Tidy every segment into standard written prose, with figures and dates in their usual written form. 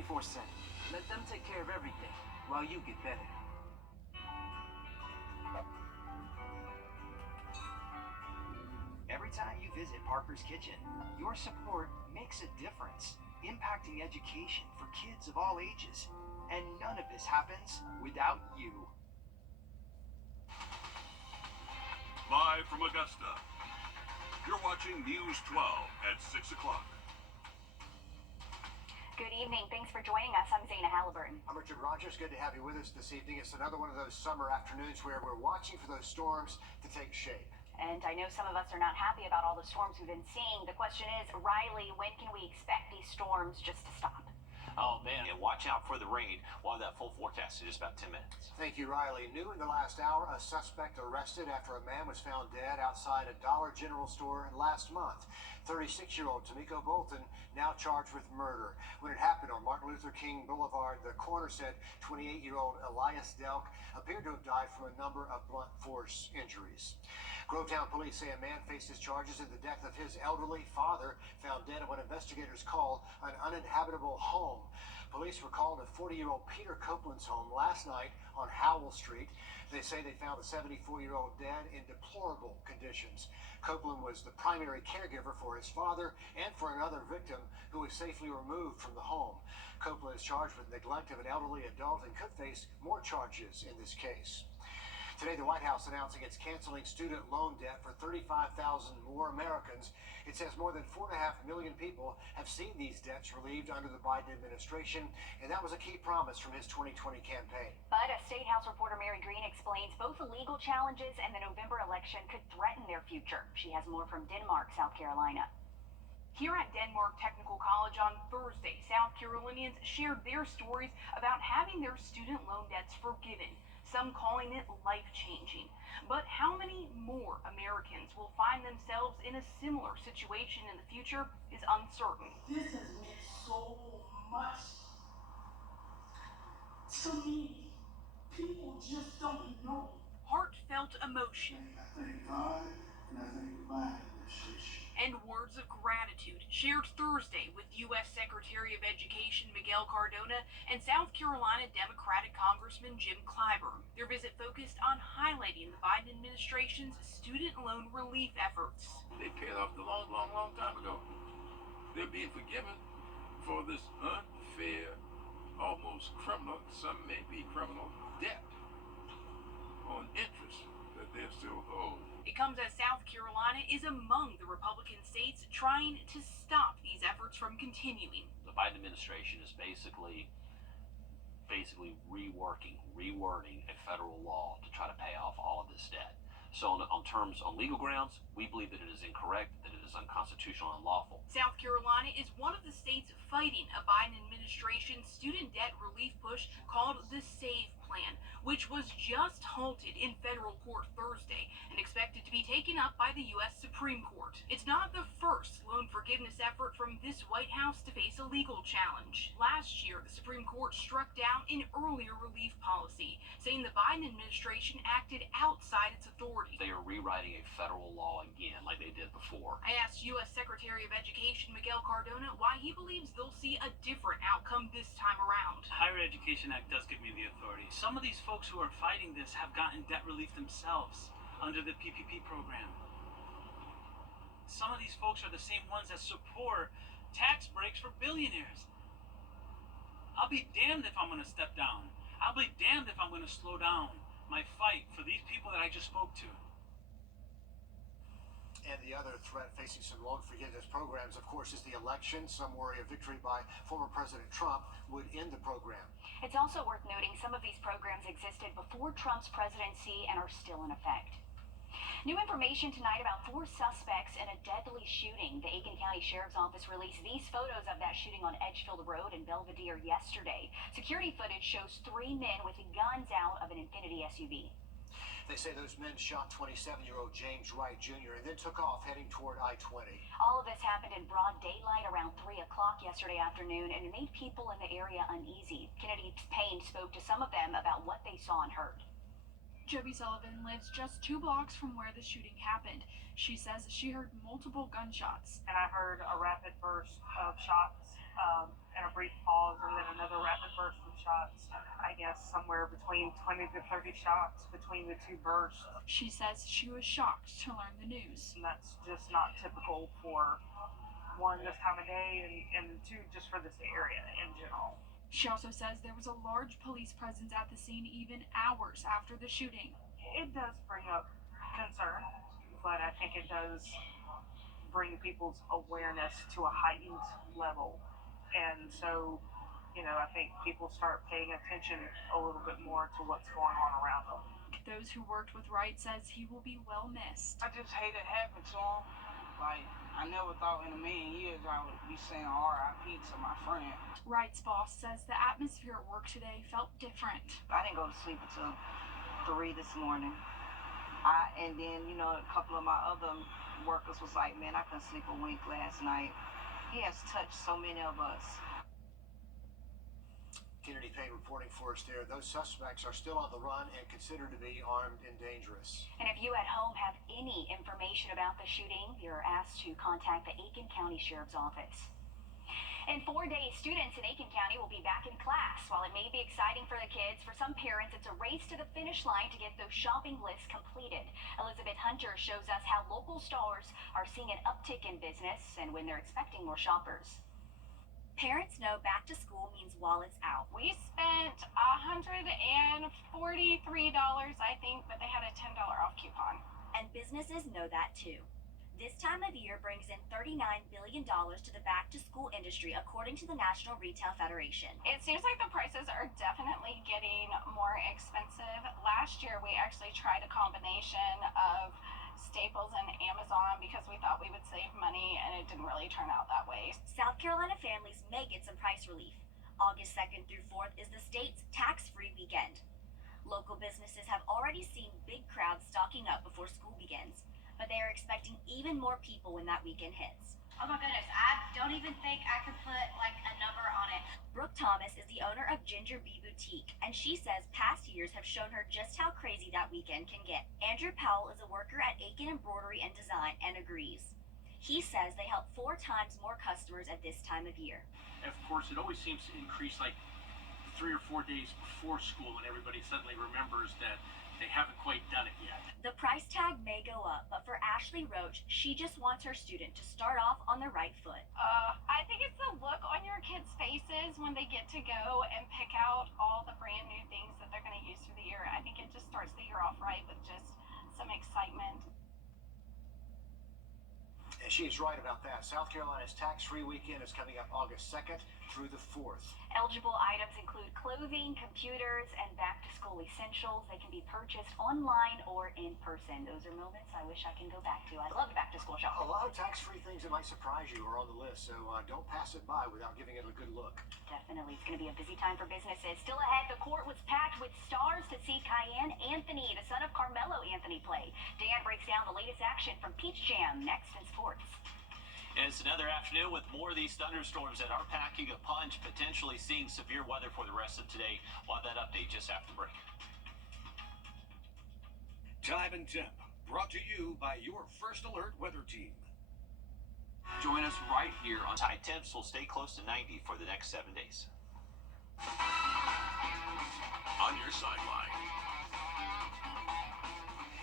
24/7. Let them take care of everything while you get better. Every time you visit Parker's Kitchen, your support makes a difference, impacting education for kids of all ages. And none of this happens without you. Live from Augusta, you're watching News 12 at 6 o'clock. Good evening. Thanks for joining us. I'm Zaina Halliburton. I'm Richard Rogers. Good to have you with us this evening. It's another one of those summer afternoons where we're watching for those storms to take shape. And I know some of us are not happy about all the storms we've been seeing. The question is, Riley, when can we expect these storms just to stop? Oh, man, and watch out for the rain. We'll have that full forecast in just about 10 minutes. Thank you, Riley. New in the last hour, a suspect arrested after a man was found dead outside a Dollar General store last month. 36-year-old Tamiko Bolton now charged with murder. When it happened on Martin Luther King Boulevard, the coroner said 28-year-old Elias Delk appeared to have died from a number of blunt force injuries. Grovetown police say a man faces charges in the death of his elderly father, found dead at what investigators call an uninhabitable home. Police were called to 40-year-old Peter Copeland's home last night on Howell Street. They say they found the 74-year-old dead in deplorable conditions. Copeland was the primary caregiver for his father and for another victim who was safely removed from the home. Copeland is charged with neglect of an elderly adult and could face more charges in this case. Today, the White House announcing it's canceling student loan debt for 35,000 more Americans. It says more than 4.5 million people have seen these debts relieved under the Biden administration, and that was a key promise from his 2020 campaign. But as State House reporter Mary Green explains, both the legal challenges and the November election could threaten their future. She has more from Denmark, South Carolina. Here at Denmark Technical College on Thursday, South Carolinians shared their stories about having their student loan debts forgiven, some calling it life-changing. But how many more Americans will find themselves in a similar situation in the future is uncertain. This has meant so much to me. People just don't know. Heartfelt emotion. I thank God and I thank the Biden administration. And words of gratitude shared Thursday with U.S. Secretary of Education Miguel Cardona and South Carolina Democratic Congressman Jim Clyburn. Their visit focused on highlighting the Biden administration's student loan relief efforts. They paid off the loans long time ago. They're being forgiven for this unfair, almost criminal, some may be criminal, debt on interest that they're still owed. It comes as South Carolina is among the Republican states trying to stop these efforts from continuing. The Biden administration is basically rewording a federal law to try to pay off all of this debt. So on legal grounds, we believe that it is incorrect, that it is unconstitutional and unlawful. South Carolina is one of the states fighting a Biden administration student debt relief push called the SAVE Plan, which was just halted in federal court Thursday and expected to be taken up by the U.S. Supreme Court. It's not the first loan forgiveness effort from this White House to face a legal challenge. Last year, the Supreme Court struck down an earlier relief policy, saying the Biden administration acted outside its authority. They are rewriting a federal law again, like they did before. I asked U.S. Secretary of Education Miguel Cardona why he believes they'll see a different outcome this time around. The Higher Education Act does give me the authority. Some of these folks who are fighting this have gotten debt relief themselves under the PPP program. Some of these folks are the same ones that support tax breaks for billionaires. I'll be damned if I'm going to step down. I'll be damned if I'm going to slow down my fight for these people that I just spoke to. And the other threat facing some loan forgiveness programs, of course, is the election. Some worry a victory by former President Trump would end the program. It's also worth noting some of these programs existed before Trump's presidency and are still in effect. New information tonight about 4 suspects in a deadly shooting. The Aiken County Sheriff's Office released these photos of that shooting on Edgefield Road in Belvedere yesterday. Security footage shows 3 men with guns out of an Infiniti SUV. They say those men shot 27-year-old James Wright Jr. and then took off heading toward I-20. All of this happened in broad daylight around 3 o'clock yesterday afternoon, and it made people in the area uneasy. Kennedy Payne spoke to some of them about what they saw and heard. Joby Sullivan lives just 2 blocks from where the shooting happened. She says she heard multiple gunshots. And I heard a rapid burst of shots and a brief pause, and then another rapid burst of shots. I guess somewhere between 20 to 30 shots between the two bursts. She says she was shocked to learn the news. And that's just not typical for one, this time of day, and two, just for this area in general. She also says there was a large police presence at the scene even hours after the shooting. It does bring up concern, but I think it does bring people's awareness to a heightened level. And so, I think people start paying attention a little bit more to what's going on around them. Those who worked with Wright says he will be well missed. I just hate it happened to him. Like, I never thought in a million years I would be saying RIP to my friend. Wright's boss says the atmosphere at work today felt different. I didn't go to sleep until 3 this morning. And then, a couple of my other workers was like, man, I couldn't sleep a wink last night. He has touched so many of us. Kennedy Payne reporting for us there. Those suspects are still on the run and considered to be armed and dangerous. And if you at home have any information about the shooting, you're asked to contact the Aiken County Sheriff's Office. In 4 days, students in Aiken County will be back in class. While it may be exciting for the kids, for some parents, it's a race to the finish line to get those shopping lists completed. Elizabeth Hunter shows us how local stores are seeing an uptick in business and when they're expecting more shoppers. Parents know back to school means wallets out. We spent $143, I think, but they had a $10 off coupon. And businesses know that too. This time of year brings in $39 billion to the back-to-school industry, according to the National Retail Federation. It seems like the prices are definitely getting more expensive. Last year, we actually tried a combination of Staples and Amazon because we thought we would save money, and it didn't really turn out that way. South Carolina families may get some price relief. August 2nd through 4th is the state's tax-free weekend. Local businesses have already seen big crowds stocking up before school begins, but they are expecting even more people when that weekend hits. Oh my goodness, I don't even think I could put like a number on it. Brooke Thomas is the owner of Ginger Bee Boutique, and she says past years have shown her just how crazy that weekend can get. Andrew Powell is a worker at Aiken Embroidery and Design and agrees. He says they help 4 times more customers at this time of year. Of course, it always seems to increase like 3 or 4 days before school when everybody suddenly remembers that they haven't quite done it yet. The price tag may go up, but for Ashley Roach, she just wants her student to start off on the right foot. I think it's the look on your kids' faces when they get to go and pick out all the brand new things that they're going to use through the year. I think it just starts the year off right with just some excitement. And she is right about that. South Carolina's tax-free weekend is coming up August 2nd through the 4th. Eligible items include clothing, computers, and back-to-school essentials. They can be purchased online or in person. Those are moments I wish I can go back to. I love back-to-school shopping. A lot of tax-free things that might surprise you are on the list, so don't pass it by without giving it a good look. Definitely. It's going to be a busy time for businesses. Still ahead, the court was packed with stars to see Cayenne Anthony, the son of Carmelo Anthony, play. Dan breaks down the latest action from Peach Jam next in sports. And it's another afternoon with more of these thunderstorms that are packing a punch, potentially seeing severe weather for the rest of today. We'll have that update just after the break. Time and Temp, brought to you by your First Alert weather team. Join us right here on high temps will stay close to 90 for the next 7 days. On your sideline.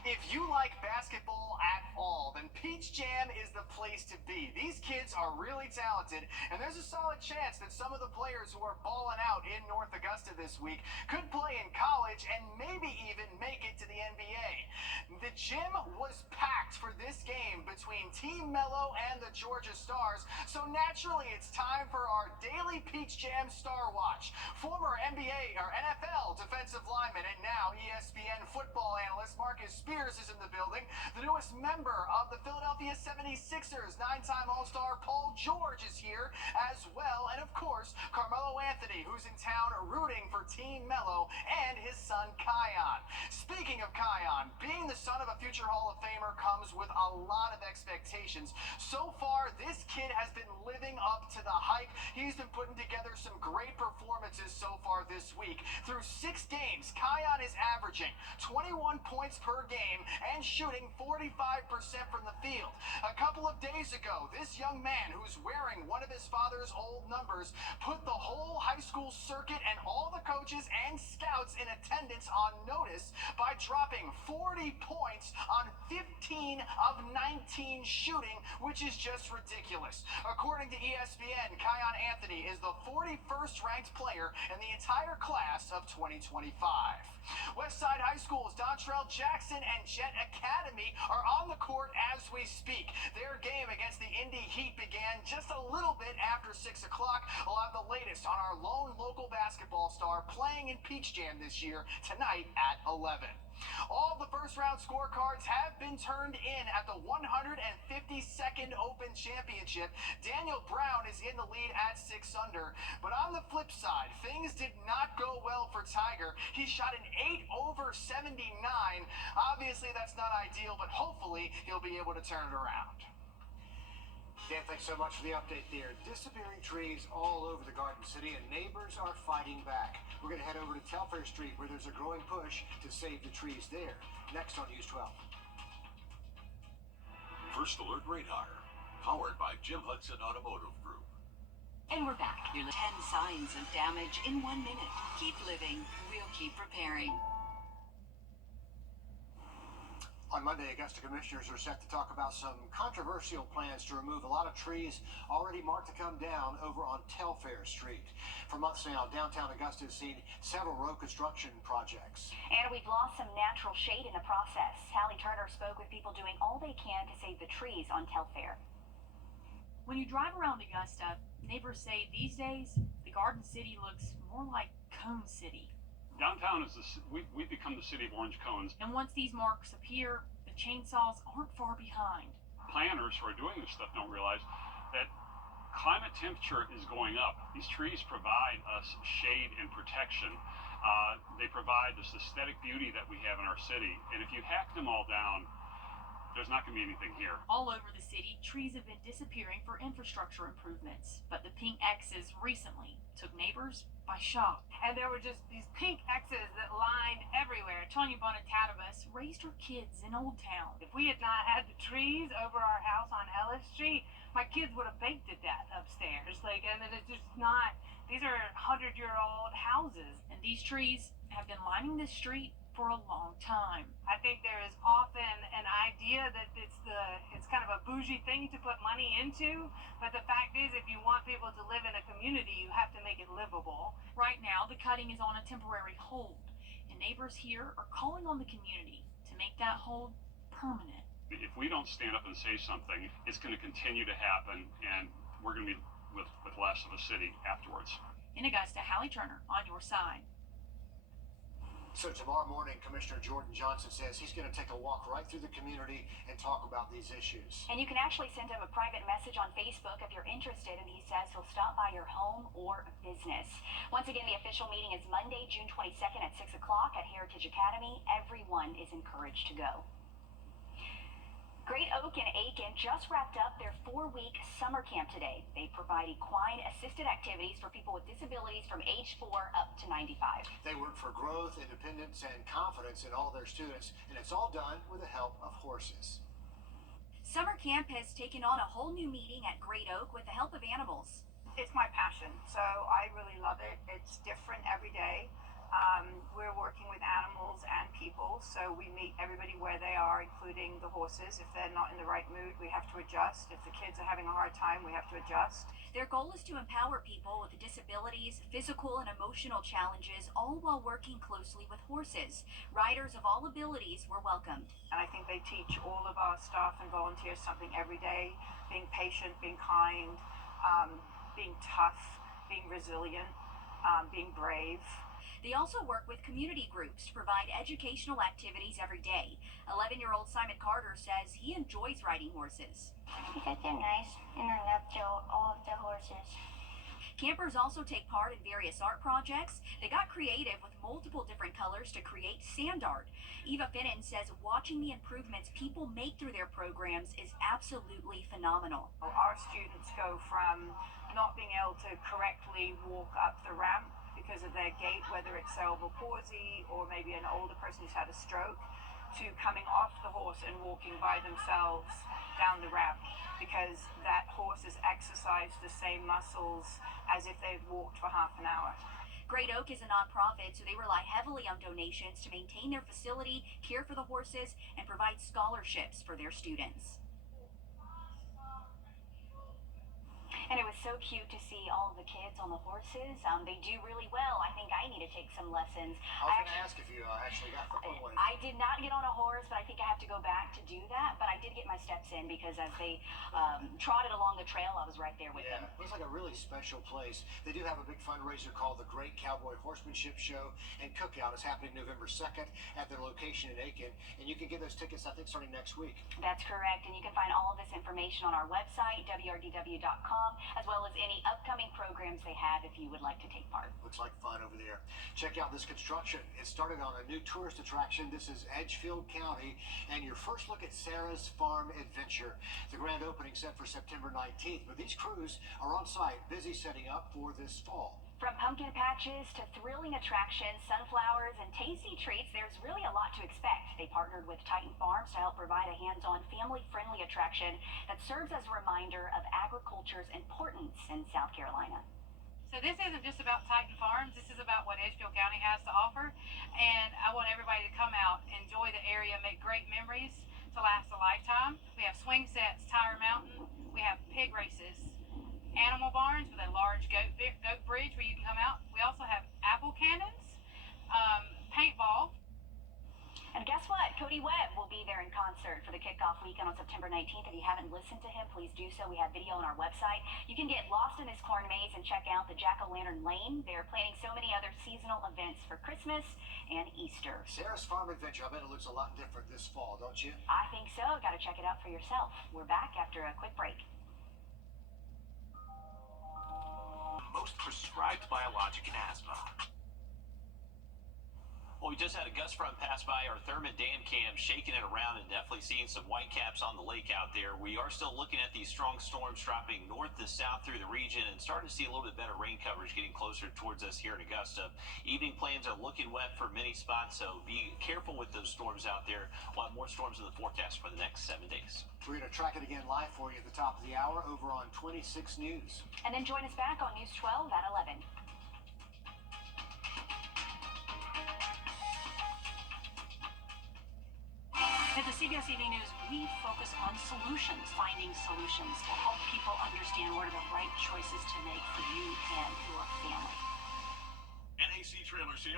If you like basketball at all, then Peach Jam is the place to be. These kids are really talented, and there's a solid chance that some of the players who are balling out in North Augusta this week could play in college and maybe even make it to the NBA. The gym was packed for this game between Team Mello and the Georgia Stars, so naturally it's time for our daily Peach Jam Star Watch. Former NBA or NFL defensive lineman and now ESPN football analyst Marcus Spears is in the building. The newest member of the Philadelphia 76ers, 9-time All-Star Paul George is here as well. And of course, Carmelo Anthony, who's in town rooting for Team Mello and his son Kion. Speaking of Kion, being the son of a future Hall of Famer comes with a lot of expectations. So far, this kid has been living up to the hype. He's been putting together some great performances performances so far this week. Through 6 games, Kion is averaging 21 points per game and shooting 45% from the field. A couple of days ago, this young man, who's wearing one of his father's old numbers, put the whole high school circuit and all the coaches and scouts in attendance on notice by dropping 40 points on 15 of 19 shooting, which is just ridiculous. According to ESPN, Kion Anthony is the 41st ranked player in the entire class of 2025. Westside High School's Dontrell Jackson and Jet Academy are on the court as we speak. Their game against the Indy Heat began just a little bit after 6 o'clock. We'll have the latest on our lone local basketball star playing in Peach Jam this year tonight at 11. All the first round scorecards have been turned in at the 152nd Open Championship. Daniel Brown is in the lead at 6 under. But on the flip side, things did not go well for Tiger. He shot an 8 over 79. Obviously, that's not ideal, but hopefully he'll be able to turn it around. Dan, thanks so much for the update there. Disappearing trees all over the Garden City, and neighbors are fighting back. We're going to head over to Telfair Street, where there's a growing push to save the trees there. Next on News 12. First Alert Radar, powered by Jim Hudson Automotive Group. And we're back. You're 10 signs of damage in 1 minute. Keep living. We'll keep repairing. On Monday, Augusta commissioners are set to talk about some controversial plans to remove a lot of trees already marked to come down over on Telfair Street. For months now, downtown Augusta has seen several road construction projects. And we've lost some natural shade in the process. Hallie Turner spoke with people doing all they can to save the trees on Telfair. When you drive around Augusta, neighbors say these days the Garden City looks more like Cone City. Downtown is we've become the city of orange cones. And once these marks appear, the chainsaws aren't far behind. Planners who are doing this stuff don't realize that climate temperature is going up. These trees provide us shade and protection. They provide this aesthetic beauty that we have in our city. And if you hack them all down, there's not going to be anything here. All over the city, trees have been disappearing for infrastructure improvements. But the pink X's recently took neighbors by shock. And there were just these pink X's that lined everywhere. Tonya Bonatadabas raised her kids in Old Town. If we had not had the trees over our house on Ellis Street, my kids would have baked to death upstairs. And it's just not, these are 100-year-old houses. And these trees have been lining this street for a long time. I think there is often an idea that it's kind of a bougie thing to put money into, but the fact is, if you want people to live in a community, you have to make it livable. Right now, the cutting is on a temporary hold, and neighbors here are calling on the community to make that hold permanent. If we don't stand up and say something, it's going to continue to happen, and we're going to be with less of a city afterwards. In Augusta, Hallie Turner on your side. So tomorrow morning, Commissioner Jordan Johnson says he's going to take a walk right through the community and talk about these issues. And you can actually send him a private message on Facebook if you're interested, and he says he'll stop by your home or business. Once again, the official meeting is Monday, June 22nd at 6 o'clock at Heritage Academy. Everyone is encouraged to go. Great Oak and Aiken just wrapped up their 4-week summer camp today. They provide equine-assisted activities for people with disabilities from age 4 up to 95. They work for growth, independence, and confidence in all their students, and it's all done with the help of horses. Summer camp has taken on a whole new meaning at Great Oak with the help of animals. It's my passion, so I really love it. It's different every day. We're working with animals and people, so we meet everybody where they are, including the horses. If they're not in the right mood, we have to adjust. If the kids are having a hard time, we have to adjust. Their goal is to empower people with disabilities, physical and emotional challenges, all while working closely with horses. Riders of all abilities were welcomed. And I think they teach all of our staff and volunteers something every day: being patient, being kind, being tough, being resilient, being brave. They also work with community groups to provide educational activities every day. 11-year-old Simon Carter says he enjoys riding horses. Because they're nice and I love all of the horses. Campers also take part in various art projects. They got creative with multiple different colors to create sand art. Eva Finnan says watching the improvements people make through their programs is absolutely phenomenal. Our students go from not being able to correctly walk up the ramp because of their gait, whether it's cerebral palsy or maybe an older person who's had a stroke, to coming off the horse and walking by themselves down the ramp, because that horse has exercised the same muscles as if they'd walked for half an hour. Great Oak is a nonprofit, so they rely heavily on donations to maintain their facility, care for the horses, and provide scholarships for their students. And it was so cute to see all of the kids on the horses. They do really well. I think I need to take some lessons. I was going to ask if you actually got on one. I did not get on a horse, but I think I have to go back to do that. But I did get my steps in because as they trotted along the trail, I was right there with them. It looks like a really special place. They do have a big fundraiser called the Great Cowboy Horsemanship Show and Cookout. Is happening November 2nd at their location in Aiken. And you can get those tickets, I think, starting next week. That's correct. And you can find all of this information on our website, wrdw.com. as well as any upcoming programs they have if you would like to take part. Looks like fun over there. Check out this construction. It started on a new tourist attraction. This is Edgefield County, and your first look at Sarah's Farm Adventure. The grand opening set for September 19th, but these crews are on site, busy setting up for this fall. From pumpkin patches to thrilling attractions, sunflowers, and tasty treats, there's really a lot to expect. They partnered with Titan Farms to help provide a hands-on, family-friendly attraction that serves as a reminder of agriculture's importance in South Carolina. So this isn't just about Titan Farms, this is about what Edgefield County has to offer, and I want everybody to come out, enjoy the area, make great memories to last a lifetime. We have swing sets, Tire Mountain, we have pig races, animal barns with a large goat bridge where you can come out. We also have apple cannons, paintball. And guess what? Cody Webb will be there in concert for the kickoff weekend on September 19th. If you haven't listened to him, please do so. We have video on our website. You can get lost in his corn maze and check out the Jack-o'-lantern lane. They're planning so many other seasonal events for Christmas and Easter. Sarah's Farm Adventure, I bet it looks a lot different this fall, don't you? I think so. Got to check it out for yourself. We're back after a quick break. Most prescribed biologic in asthma. Well, we just had a gust front pass by our Thurman dam cam, shaking it around and definitely seeing some white caps on the lake out there. We are still looking at these strong storms dropping north to south through the region and starting to see a little bit better rain coverage getting closer towards us here in Augusta. Evening plans are looking wet for many spots, so be careful with those storms out there. We'll have more storms in the forecast for the next 7 days. We're going to track it again live for you at the top of the hour over on 26 News. And then join us back on News 12 at 11. At the CBS Evening News, we focus on solutions, finding solutions to help people understand what are the right choices to make for you and your family. NAC trailer sales.